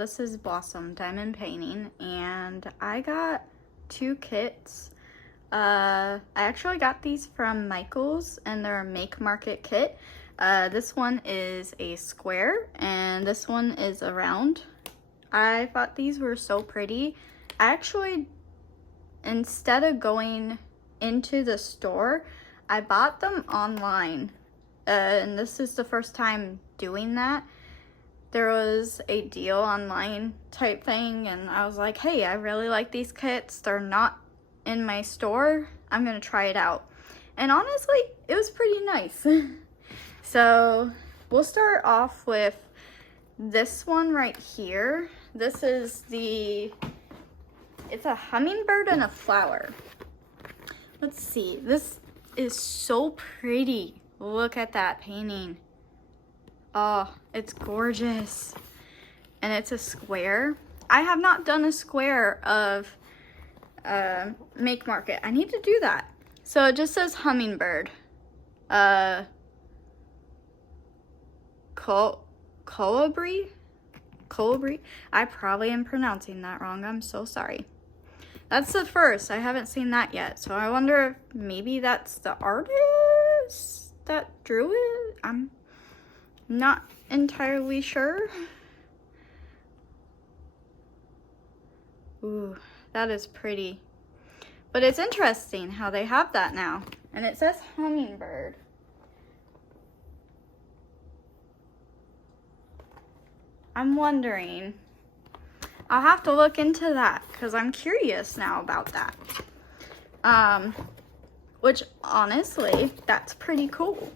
this is Blossom Diamond Painting, and I got 2 kits. I actually got these from Michael's, and they're a Make Market kit. This one is a square, and this one is a round. I thought these were so pretty. I actually, instead of going into the store, I bought them online, and this is the first time doing that. There was a deal online type thing, and I was like, hey, I really like these kits. They're not in my store. I'm gonna try it out. And honestly, it was pretty nice. So we'll start off with this one right here. This is it's a hummingbird and a flower. Let's see, this is so pretty. Look at that painting. Oh, it's gorgeous. And it's a square. I have not done a square of Make Market. I need to do that. So it just says hummingbird. Colibri? I probably am pronouncing that wrong. I'm so sorry. That's the first. I haven't seen that yet. So I wonder if maybe that's the artist that drew it. I'm not entirely sure. Ooh, that is pretty. But it's interesting how they have that now. And it says hummingbird. I'm wondering. I'll have to look into that because I'm curious now about that. Which honestly, that's pretty cool.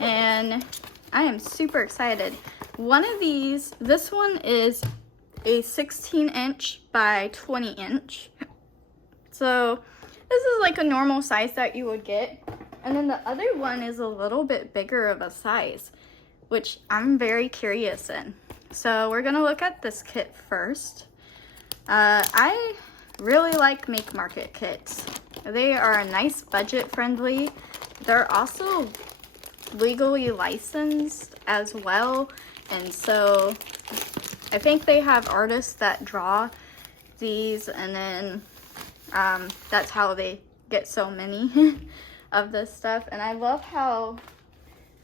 And I am super excited. One of these, this one is a 16-inch by 20-inch. So this is like a normal size that you would get. And then the other one is a little bit bigger of a size, which I'm very curious in. So we're gonna look at this kit first. I really like Make Market kits. They are a nice budget friendly. They're also legally licensed as well, and so I think they have artists that draw these, and then that's how they get so many of this stuff. And I love how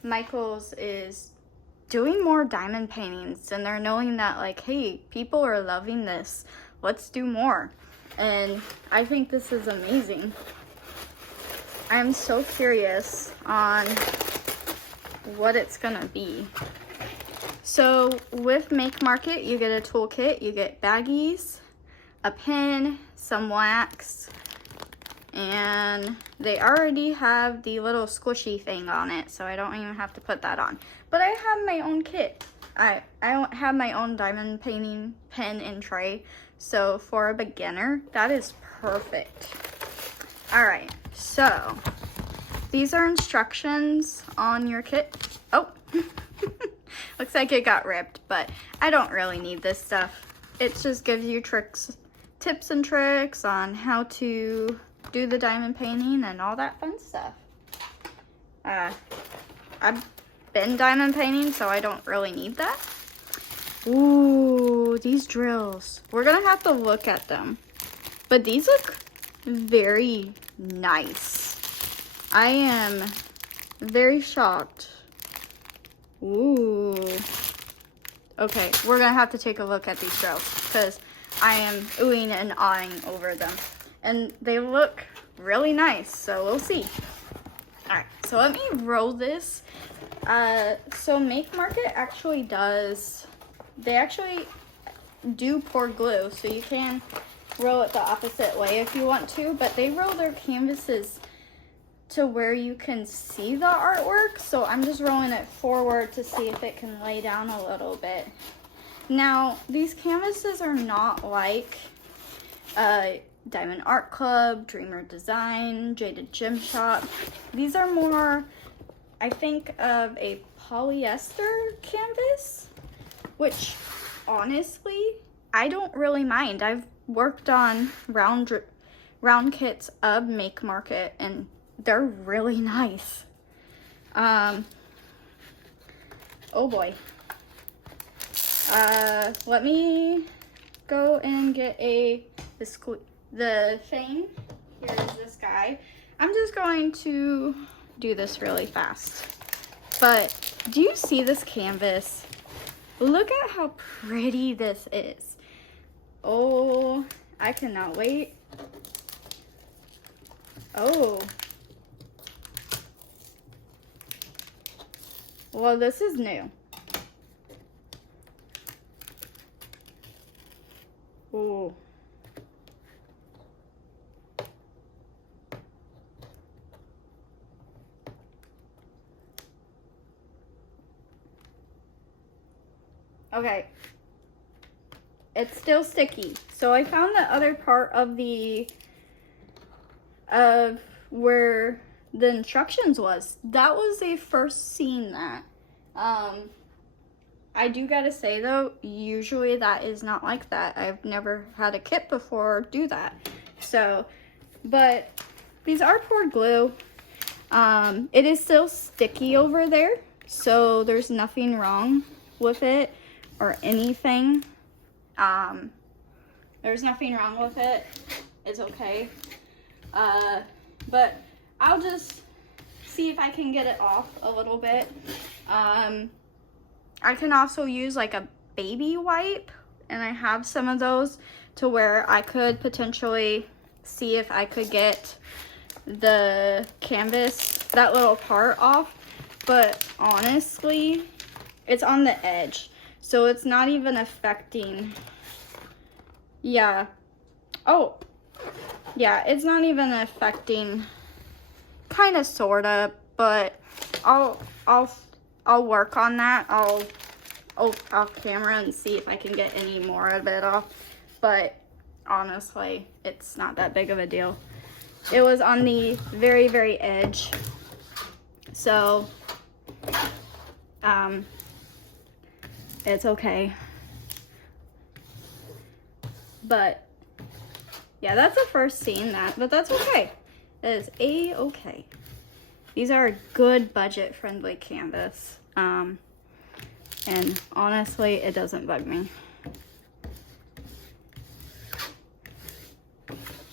Michael's is doing more diamond paintings, and they're knowing that, like, hey, people are loving this, let's do more. And I think this is amazing. I'm so curious on what it's gonna be. So with Make Market, you get a toolkit, you get baggies, a pen, some wax, and they already have the little squishy thing on it, so I don't even have to put that on. But I have my own kit. I have my own diamond painting pen and tray, so for a beginner, that is perfect. All right, so these are instructions on your kit. Oh, looks like it got ripped, but I don't really need this stuff. It just gives you tips and tricks on how to do the diamond painting and all that fun stuff. I've been diamond painting, so I don't really need that. Ooh, these drills. We're gonna have to look at them. But these look very nice. I am very shocked. Ooh. Okay, we're gonna have to take a look at these drills because I am oohing and awing over them. And they look really nice, so we'll see. Alright, so let me roll this. So Make Market actually they actually do pour glue, so you can roll it the opposite way if you want to, but they roll their canvases to where you can see the artwork, so I'm just rolling it forward to see if it can lay down a little bit. Now, these canvases are not like Diamond Art Club, Dreamer Design, Jaded Gem Shop. These are more, I think, of a polyester canvas, which honestly, I don't really mind. I've worked on round kits of Make Market, and they're really nice. Oh boy. Let me go and get the thing. Here's this guy. I'm just going to do this really fast. But do you see this canvas? Look at how pretty this is. Oh, I cannot wait. Oh. Well, this is new. Oh. Okay. It's still sticky. So I found the other part of where the instructions was. That was the first scene that. I do gotta say though, usually that is not like that. I've never had a kit before do that. So, but these are poured glue. It is still sticky over there, so there's nothing wrong with it or anything. There's nothing wrong with it. It's okay. But I'll just see if I can get it off a little bit. I can also use like a baby wipe, and I have some of those to where I could potentially see if I could get the canvas, that little part off. But honestly, it's on the edge, so it's not even affecting. Yeah. Oh, yeah, it's not even affecting, kind of, sorta, but I'll work on that. I'll off camera and see if I can get any more of it off. But honestly, it's not that big of a deal. It was on the very, very edge. So, it's okay. But yeah, that's the first scene but that's okay. It is a-okay. These are a good budget-friendly canvas. And honestly, it doesn't bug me.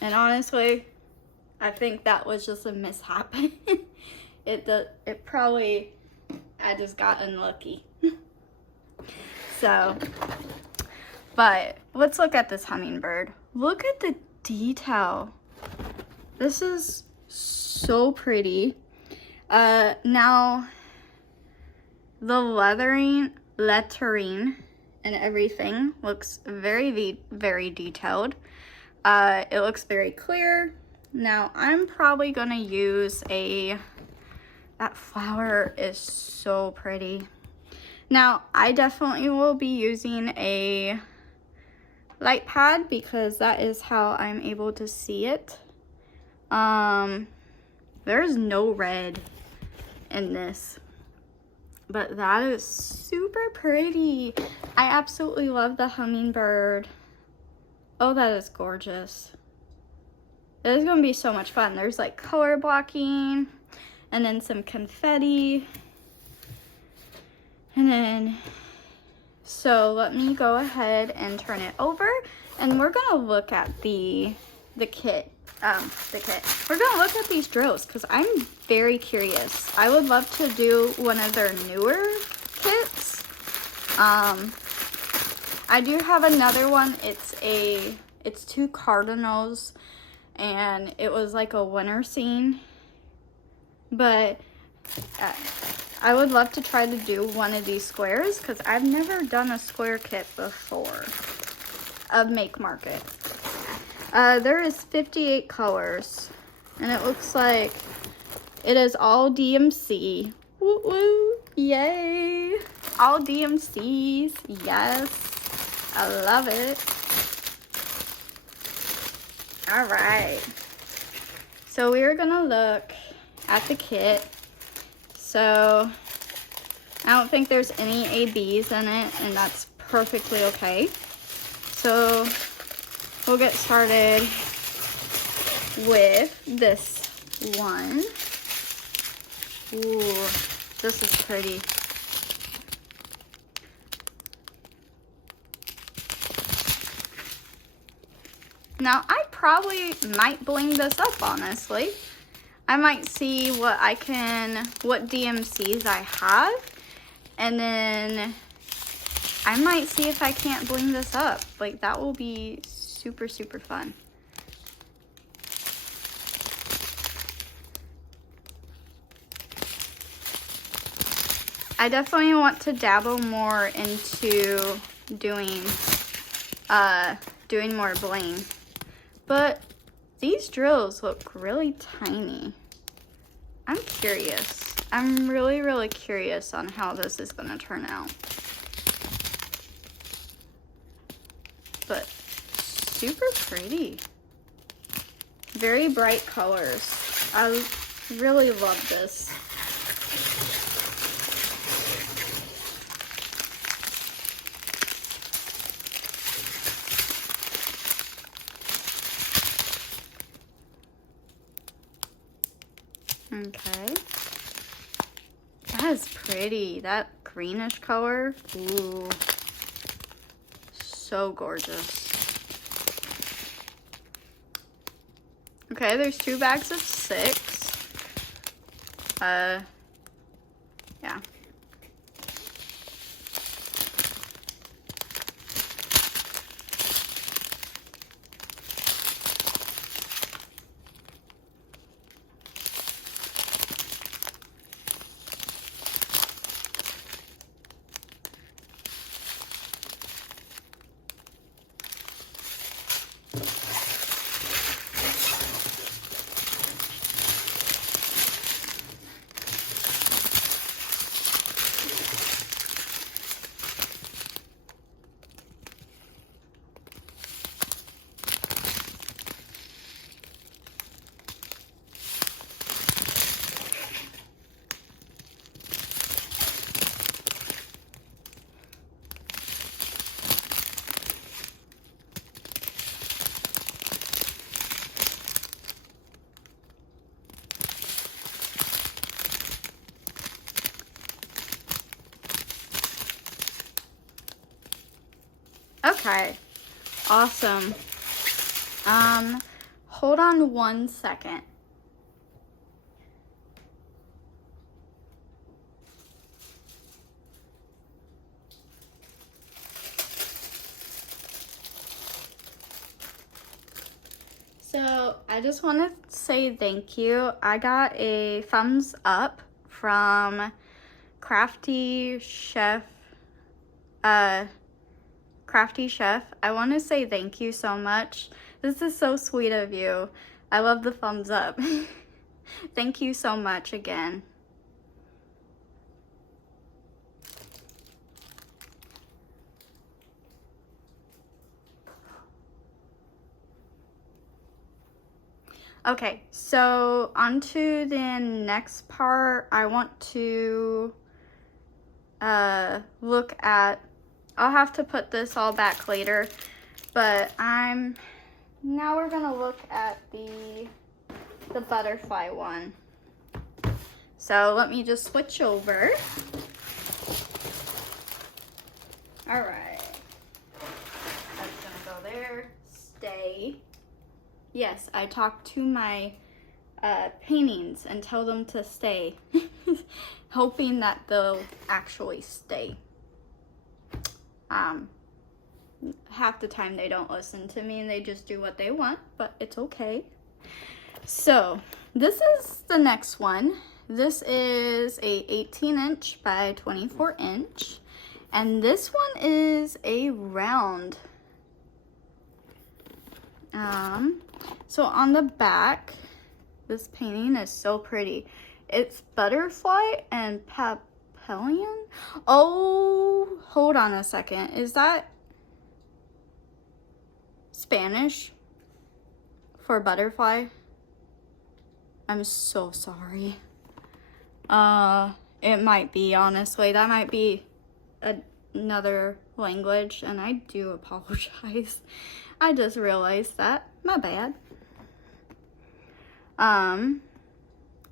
And honestly, I think that was just a mishap. It probably, I just got unlucky. So, but let's look at this hummingbird. Look at the detail. This is so pretty. Now, the lettering and everything looks very, very detailed. It looks very clear. Now, I'm probably gonna use that flower is so pretty. Now, I definitely will be using a light pad because that is how I'm able to see it. There's no red in this, but that is super pretty. I absolutely love the hummingbird. Oh, that is gorgeous. It is going to be so much fun. There's like color blocking and then some confetti. And then, so let me go ahead and turn it over and we're going to look at the kit. We're gonna look at these drills because I'm very curious. I would love to do one of their newer kits. I do have another one. It's two cardinals and it was like a winter scene, but I would love to try to do one of these squares because I've never done a square kit before of Make Market. There is 58 colors, and it looks like it is all DMC. Woo woo, yay! All DMCs, yes, I love it. All right, so we are gonna look at the kit. So I don't think there's any ABs in it, and that's perfectly okay. So we'll get started with this one. Ooh, this is pretty. Now, I probably might bling this up, honestly. I might see what DMCs I have, and then I might see if I can't bling this up. Like, that will be super, super fun. I definitely want to dabble more into doing more bling. But these drills look really tiny. I'm curious. I'm really, really curious on how this is going to turn out. But super pretty. Very bright colors. I really love this. Okay. That is pretty. That greenish color. Ooh. So gorgeous. Okay, there's 2 bags of 6. Yeah. Okay, awesome. Hold on 1 second. So I just want to say thank you. I got a thumbs up from Crafty Chef. Crafty Chef. I want to say thank you so much. This is so sweet of you. I love the thumbs up. Thank you so much again. Okay, so on to the next part. I want to look at, I'll have to put this all back later, but now we're gonna look at the butterfly one. So let me just switch over. All right, that's gonna go there, stay. Yes, I talk to my paintings and tell them to stay, hoping that they'll actually stay. Half the time they don't listen to me and they just do what they want, but it's okay. So this is the next one. This is a 18-inch by 24-inch, and this one is a round. So on the back, this painting is so pretty. It's butterfly and papillon. Oh, hold on a second. Is that Spanish for butterfly? I'm so sorry. It might be, honestly. That might be another language, and I do apologize. I just realized that. My bad.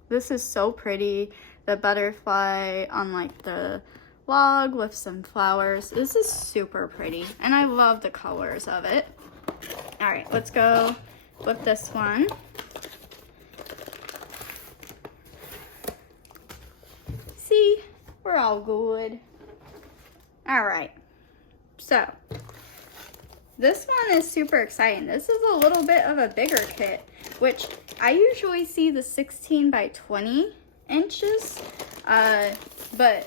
This is so pretty. The butterfly on like the log with some flowers. This is super pretty, and I love the colors of it. All right, let's go with this one. See, we're all good. All right, so this one is super exciting. This is a little bit of a bigger kit, which I usually see the 16 by 20 inches, but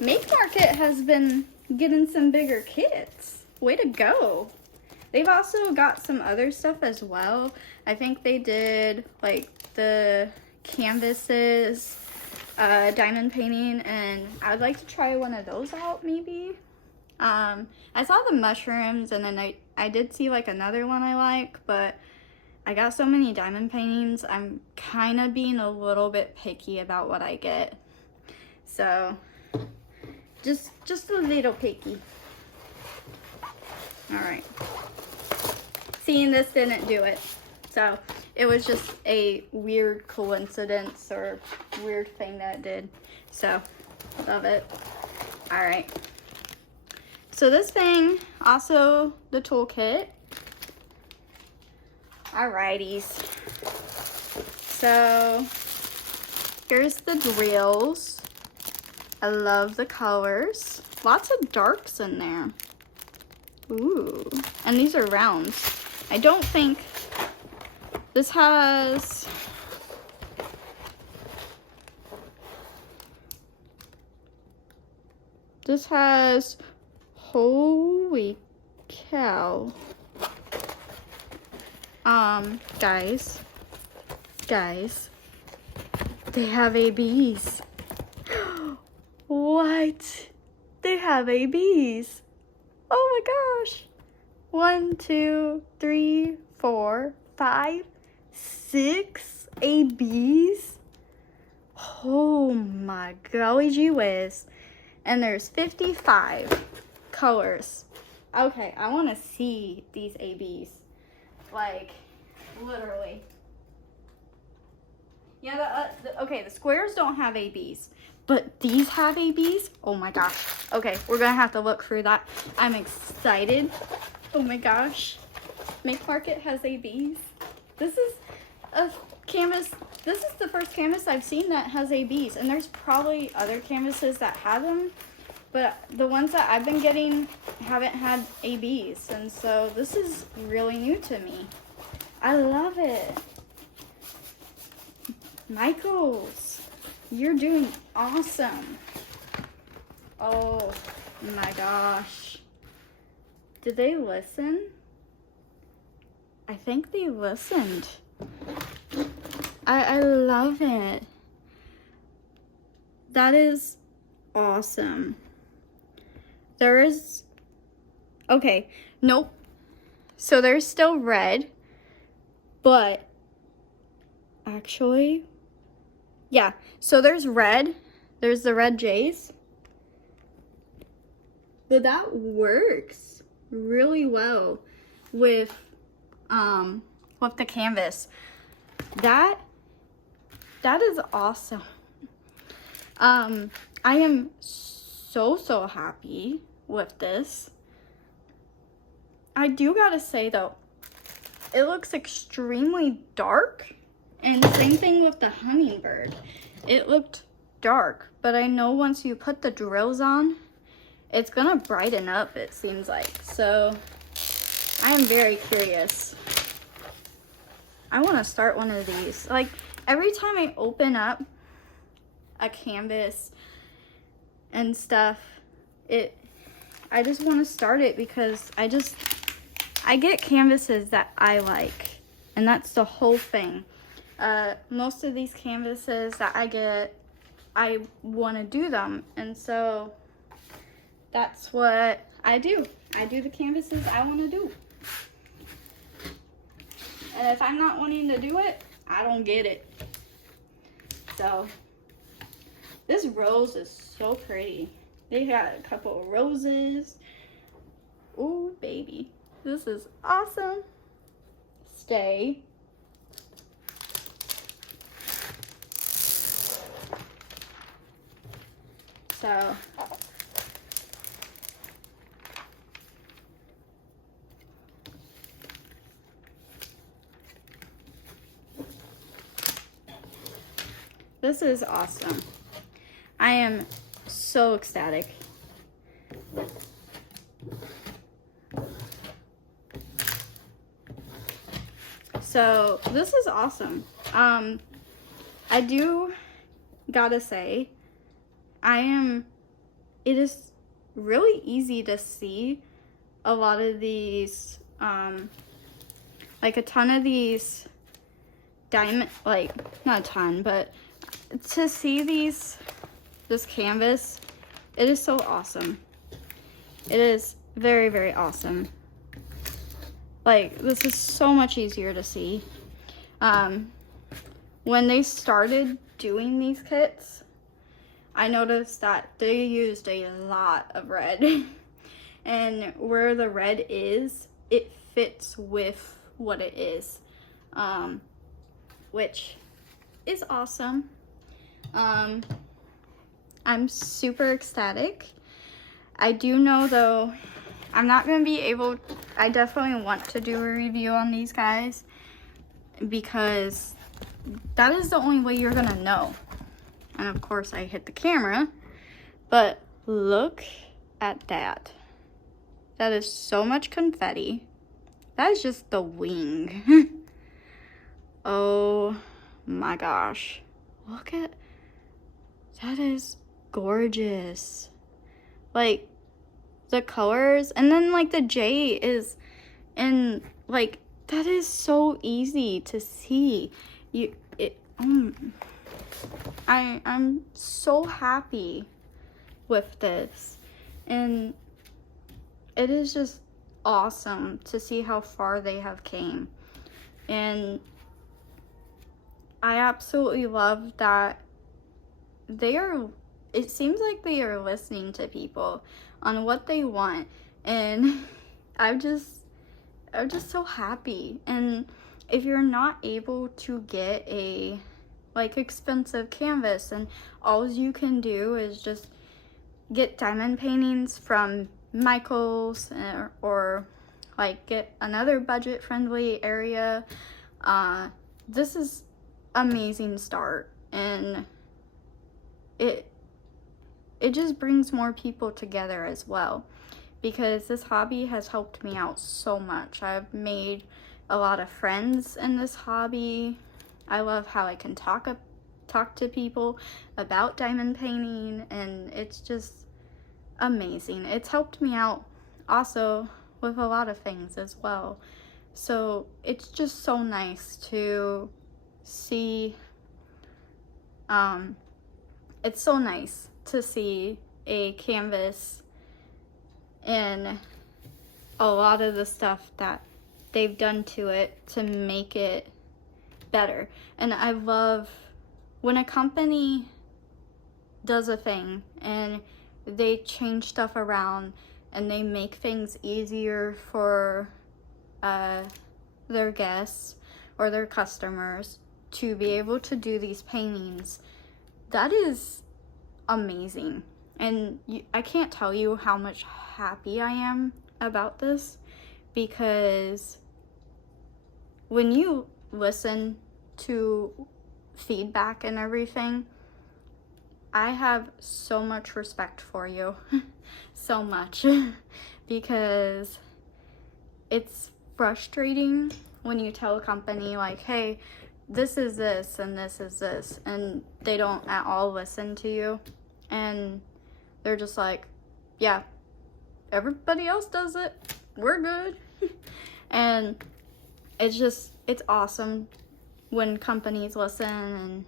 Make Market has been getting some bigger kits. Way to go. They've also got some other stuff as well. I think they did like the canvases, diamond painting, and I'd like to try one of those out maybe. I saw the mushrooms, and then I did see like another one I like, but I got so many diamond paintings, I'm kind of being a little bit picky about what I get. So, just a little picky. All right. Seeing this didn't do it. So, it was just a weird coincidence or weird thing that it did. So, love it. All right. So this thing, also the toolkit. Alrighties. So here's the drills. I love the colors. Lots of darks in there. Ooh. And these are rounds. I don't think this has... This has... Holy cow. Guys, they have ABs. What? They have ABs. Oh my gosh. 1, 2, 3, 4, 5, 6 ABs. Oh my golly gee whiz. And there's 55 colors. Okay, I want to see these ABs. Like, literally. Yeah, okay, the squares don't have ABs, but these have ABs. Oh my gosh. Okay, we're gonna have to look through that. I'm excited. Oh my gosh. Make Market has ABs. This is a canvas. This is the first canvas I've seen that has ABs, and there's probably other canvases that have them, but the ones that I've been getting haven't had ABs, and so this is really new to me. I love it. Michaels, you're doing awesome. Oh my gosh. Did they listen? I think they listened. I love it. That is awesome. There is, okay, nope. So there's still red, but actually, yeah. So there's red. There's the red J's. But that works really well with the canvas. That is awesome. I am so happy with this. I do gotta say though, it looks extremely dark, and same thing with the hummingbird. It looked dark, but I know once you put the drills on, it's gonna brighten up, it seems like. So I am very curious. I want to start one of these. Like, every time I open up a canvas and stuff, I just want to start it because I get canvases that I like, and that's the whole thing. Most of these canvases that I get, I want to do them, and so that's what I do. I do the canvases I want to do. And if I'm not wanting to do it, I don't get it. So, this rose is so pretty. They got a couple of roses. Ooh, baby. This is awesome. Stay. So, this is awesome. I am so ecstatic. So this is awesome. I do gotta say, it is really easy to see a lot of these, like a ton of these diamond, like not a ton, but to see this canvas, it is so awesome. It is very, very awesome. Like, this is so much easier to see. When they started doing these kits, I noticed that they used a lot of red. And where the red is, it fits with what it is. Which is awesome. I'm super ecstatic. I do know though, I'm not going to be able, I definitely want to do a review on these guys because that is the only way you're going to know. And of course I hit the camera, but look at that. That is so much confetti. That is just the wing. Oh my gosh. Look at, that is gorgeous. Like, the colors, and then like the J is in, like, that is so easy to see. I'm so happy with this, and it is just awesome to see how far they have came. And I absolutely love that it seems like they are listening to people on what they want, and I'm just so happy. And if you're not able to get a like expensive canvas and all you can do is just get diamond paintings from Michael's or like get another budget friendly area, this is amazing start, and it just brings more people together as well, because this hobby has helped me out so much. I've made a lot of friends in this hobby. I love how I can talk to people about diamond painting, and it's just amazing. It's helped me out also with a lot of things as well. So it's just so nice to see, it's so nice to see a canvas and a lot of the stuff that they've done to it to make it better. And I love when a company does a thing and they change stuff around and they make things easier for their guests or their customers to be able to do these paintings. That is amazing. And I can't tell you how much happy I am about this, because when you listen to feedback and everything, I have so much respect for you. So much. Because it's frustrating when you tell a company like, hey, this is this and this is this, and they don't at all listen to you, and they're just like, yeah, everybody else does it, we're good. And it's awesome when companies listen and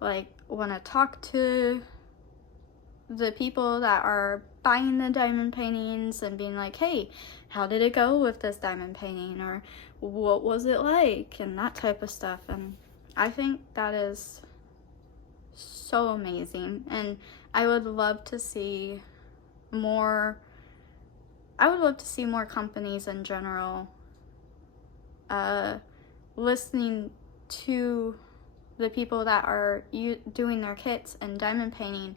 like want to talk to the people that are buying the diamond paintings and being like, hey, how did it go with this diamond painting, or what was it like, and that type of stuff. And I think that is so amazing, and I would love to see more companies in general listening to the people that are doing their kits and diamond painting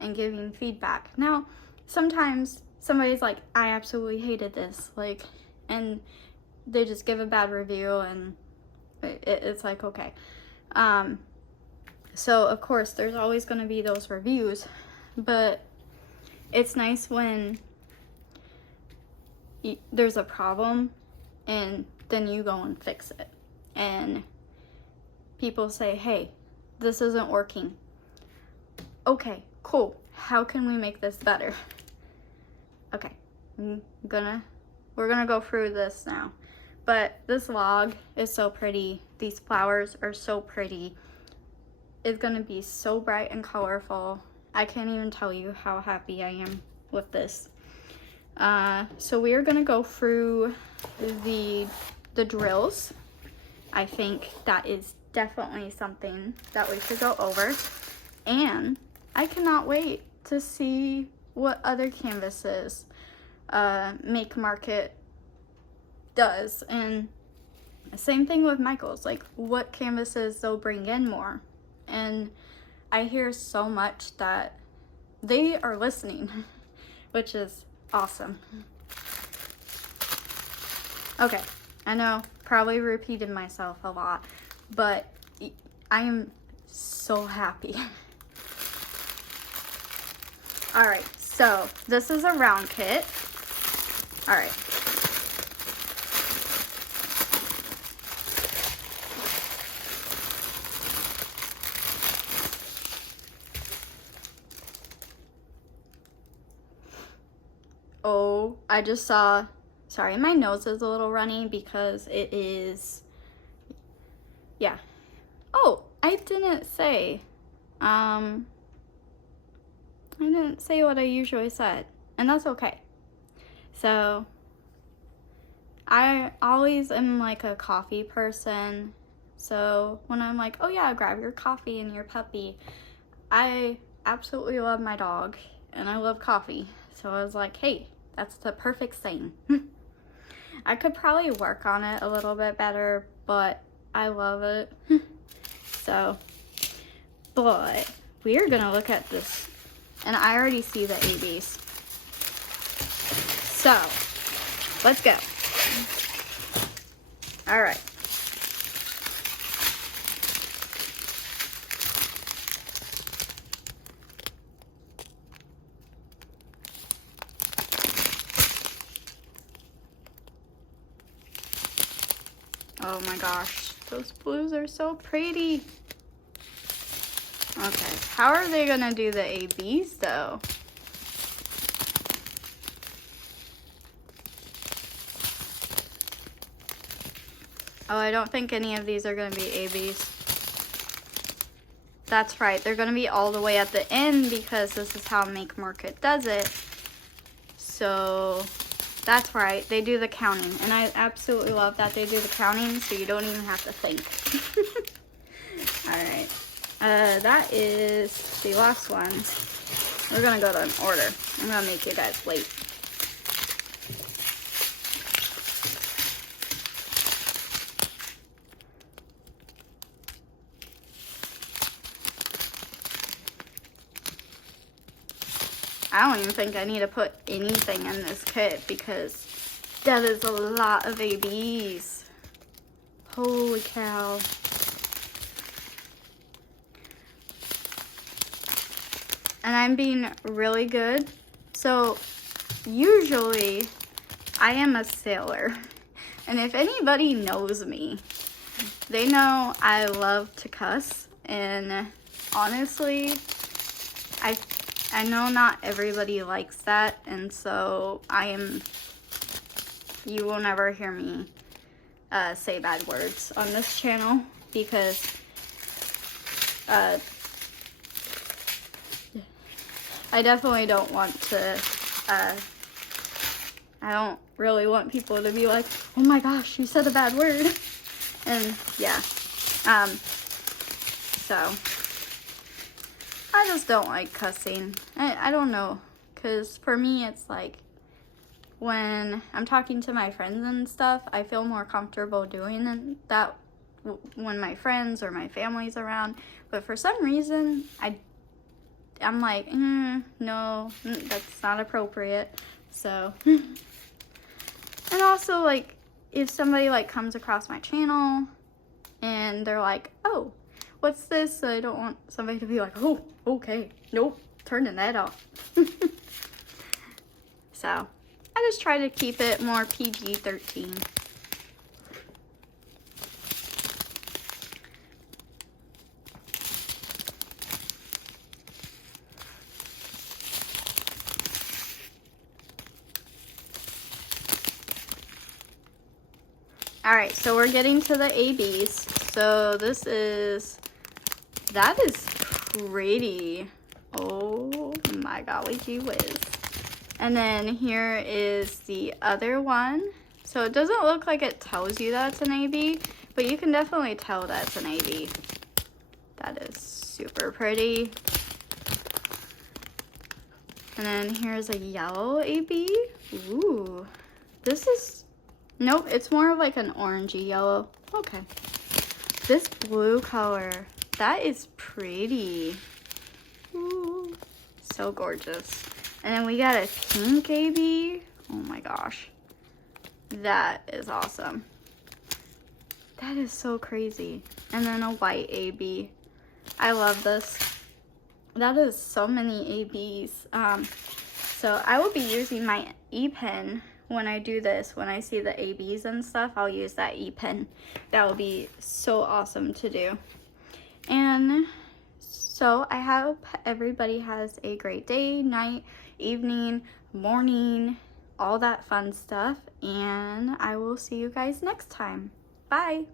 and giving feedback. Now, sometimes somebody's like, I absolutely hated this, like, and they just give a bad review, and it's like, okay. So of course there's always going to be those reviews, but it's nice when there's a problem and then you go and fix it. And people say, hey, this isn't working. Okay, cool. How can we make this better? Okay, we're gonna go through this now. But this log is so pretty. These flowers are so pretty. It's gonna be so bright and colorful. I can't even tell you how happy I am with this. So we are gonna go through the drills. I think that is definitely something that we should go over. And I cannot wait to see what other canvases Make Market does. And same thing with Michael's, like what canvases they'll bring in more. And I hear so much that they are listening, which is awesome. Okay, I know, probably repeated myself a lot, but I am so happy. All right, so this is a round kit. All right. Oh, I just saw, sorry, my nose is a little runny because it is, yeah. Oh, I didn't say, I didn't say what I usually said, and that's okay. So, I always am like a coffee person, so when I'm like, oh yeah, grab your coffee and your puppy, I absolutely love my dog, and I love coffee, so I was like, hey, that's the perfect thing. I could probably work on it a little bit better, but I love it. So, but we are gonna look at this, and I already see the ABs. So, let's go. All right. Oh my gosh, those blues are so pretty. Okay, how are they gonna do the ABs though? Oh, I don't think any of these are gonna be ABs. That's right, they're gonna be all the way at the end because this is how Make Market does it. So, that's right, they do the counting, and I absolutely love that they do the counting so you don't even have to think. Alright, that is the last one. We're gonna go in order. I'm gonna make you guys wait. I don't even think I need to put anything in this kit because that is a lot of ABs. Holy cow. And I'm being really good. So usually I am a sailor. And if anybody knows me, they know I love to cuss. And honestly, I know not everybody likes that, and so you will never hear me say bad words on this channel because I definitely don't want to, I don't really want people to be like, oh my gosh, you said a bad word. And yeah, so I just don't like cussing. I don't know, because for me it's like when I'm talking to my friends and stuff, I feel more comfortable doing that when my friends or my family's around. But for some reason, I'm like, no, that's not appropriate. So, and also like if somebody like comes across my channel and they're like, oh, what's this? I don't want somebody to be like, oh, okay, nope, turning that off. So I just try to keep it more PG-13. All right, so we're getting to the ABs. So that is pretty. Oh my golly gee whiz. And then here is the other one. So it doesn't look like it tells you that's an AB, but you can definitely tell that's an AB. That is super pretty. And then here's a yellow AB. Ooh, this is, nope, it's more of like an orangey yellow. Okay. This blue color, that is pretty. Ooh, so gorgeous. And then we got a pink AB. Oh my gosh. That is awesome. That is so crazy. And then a white AB. I love this. That is so many ABs. So I will be using my E-pen when I do this. When I see the ABs and stuff, I'll use that E-pen. That will be so awesome to do. And so I hope everybody has a great day, night, evening, morning, all that fun stuff. And I will see you guys next time. Bye.